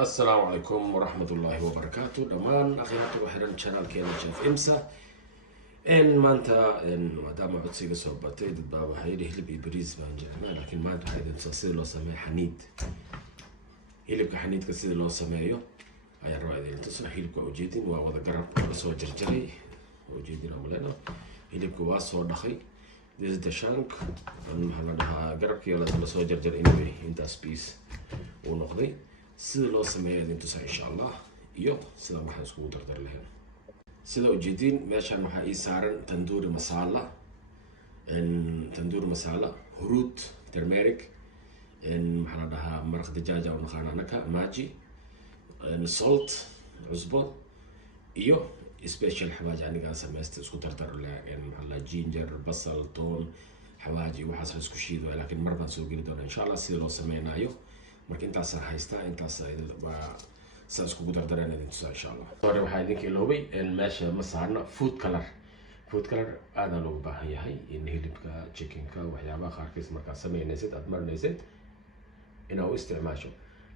السلام عليكم ورحمة الله وبركاته دمان أخيرا وحرن channel كينا شاف إمسا إن ما أنت إن ودام عدسي صوبتي ضد بابا حيري هلبي بريز بانجرنا لكن ما أنت حيد تصير له سماي حنيد هلبك حنيد كسيد له سمايو أي الرأي ذي تصل هلبك وجيدين ووضع قرب وصو جرجري وجيدين أولنا هلبك واسو دخي this is the shank هلا قرب كي ولا تصو جرجر anyway إنت سبيس ونقضي sida loo sameeyo idin tusaa insha allah iyo sida waxaan iskugu dardar lahayn sida ujeedin meeshan waxaa ii saaran tandoori masala huruud turmeric maxaa la dhahaa maraq dajaaja oo naqaan anaka maji salt cusbo iyo special xawaaji aniga sameeysta isku dardar lahayn maxaa la ginger basal toon xawaaji waxaas la isku shiido laakiin mar baan soo geli doonaa insha allah sida loo sameeyo marka intaas haystaa intaas waa saa iskugu dardareen idin tusaa insha allah hore waxaa idinka iloobay meesha ma saarna food color aada loogu baahan yahay in hilibka chickenka waxyaabaha qaarkiis markaa sameynaysid aad marinaysid inaa u isticmaasho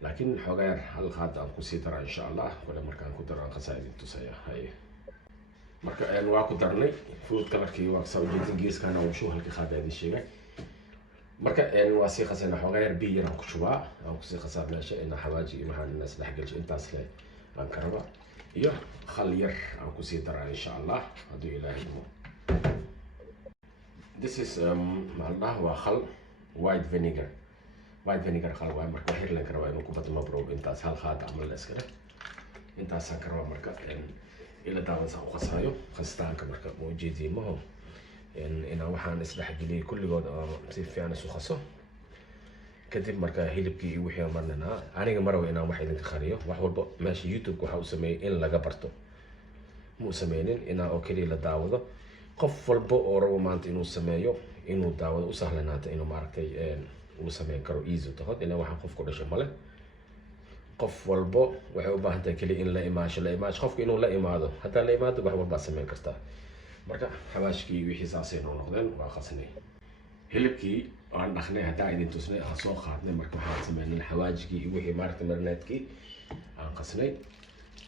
laakiin xoogaa hal qaada aan kusii daraa insha allah kole markaan ku daro aan qasaa idin tusaya marka waa ku darnay food colorkii waa saa ujeedin geeskana wushu halkii qaada idin sheegay marka waa sii qasayna xoogaa yar biyo yar aan ku shubaa aan kusii qasaa meesha ina xawaaji iyo maxaan ina isdhex gelsho intaas le aan ka raba iyo khal yar aan kusii daraa insha allah hadduu ilaahay idmo this is maxaa waa khal white vinegar khal waay marka wax yar leen ka rabaa inuu ku badmo bro intaas hal qaad camal la iskale intaasaan ka rabaa marka ila daawansa u qasaayo qasitaanka marka ma ujeediin maho inaan waxaan isdhex geliyay kulligood oo si fiican isu qaso kadib marka hilibkii iyo wixii marnaa aniga marwa inaan wax idinka khariyo wax walba meesha youtube waxa uu sameeyay in laga barto muu sameynin inaan oo kaliya la daawado qof walba oo rabo maanta inuu sameeyo inuu daawado u sahlanaata inuu maaragtay uu sameyn karo easy tahod ilaa waxaan qof ku dhashay male qof walbo waxay u baahan tahay kaliya in la imaasho qofka inuu la imaado haddii la imaado wax walba sameyn kartaa marka xawaashkii wixii saasay noo noqdeen waa qasnay hilibkii aan dhaqnay hadaa idin tusnay aan soo qaadnay marka waxaan sameynay xawaajkii iyo wixii maaragtay marinaadkii aan qasnay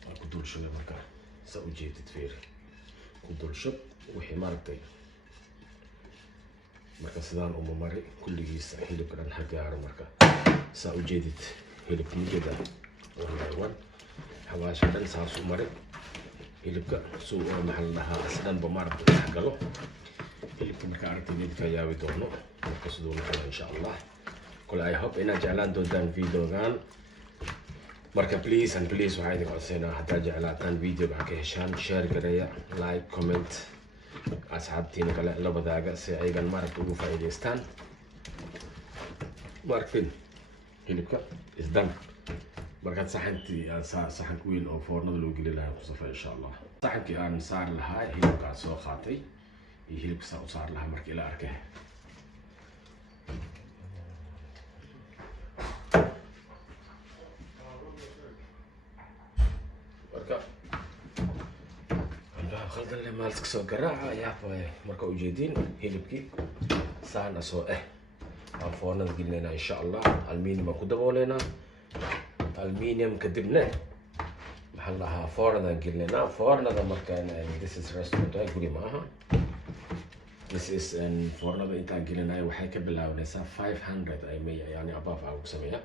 waan ku dul shubay marka saa u jeedid fiir ku dul shub wixii maaragtay marka sidaan uma mari kulligiisa hilibka dhan ha gaaro marka saa u jeedid hilibka mujeda one xawaashka dhan saas u mari hilibka suu oo maxaa la dhahaa asdhanba maaragta dhex galo hilibka marka aragtidka yaabi doono marka siduu noqdo insha allah kole I hope inaad jeclaan doontaan videogan marka please waxaa idin codsaynaa haddaad jeclaataan videoga ha ka heshaan share gareeya like comment asxaabtiina kale la wadaaga si aygan maaragta ugu faa'iidaystaan maaragtin hilibka is done markaad saxantii saxanka weyn oo foornada loo geli lahaa ku safa insha allah saxankii aan saar lahaa hilibkaa soo qaatay iyo hilibka saa u saar lahaa marka ila arkay marka khaldan le maalska soo garaaca yaabay marka ujeediin hilibkii saana soo aan foornada gelinaynaa insha allah aluminium aan ku dabooleynaa aluminium kadibna maxaa la dhahaa foornadan gelinayna foornada markaan this is restaurant guri maaha this is foornada intaan gelinayo waxay ka bilaabanaysaa 500 ay may yani above aan ku sameeyaa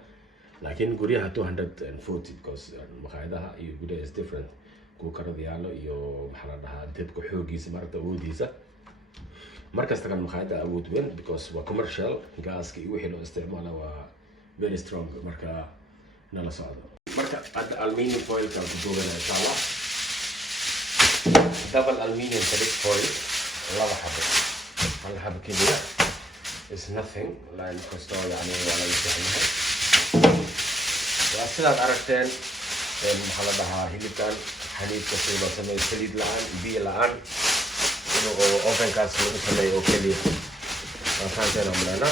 laakiin guryaha 240 because maqaayadaha iyo guryaha is different kuwa karada yaalo iyo maxaa la dhahaa dabka xoogiisa marta awoodiisa markasta kan maqaayada awood weyn because waa commercial gaaska iyo wixii loo isticmaala waa very strong marka nala socdo marka hadda aluminium foil ka ku duubana insha allah double aluminium foil laba xabo hal xabo keliya is nothing line kasto yani waa la isticmaalay waa sidaad aragteen maxaa la dhahaa hilibkan xaniidka sida sameey saliid la'aan biyo la'aan inuu ovenkaas lagu sameeyo oo keliya waxaan teena mulana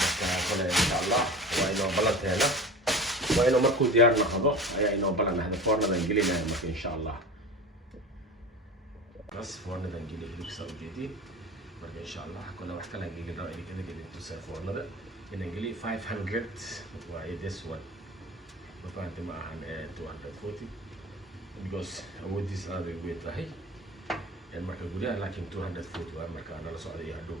marka kale insha allah waa inoo balanteena waa inuu markuu diyaar noqdo ayaa inoo balanahay foornadan gelinayo marka insha allah bas foornadan gelin hilibka saa ujeediin marka insha allah kole wax kale gelin rabo idinka gelin tusaa foornada inaan geliyo 500 waa this one ما فهمت معهن 240 because awoodiis aad ay u weyn tahay marka guryaha laakiin 240 waa marka nala socday hadhow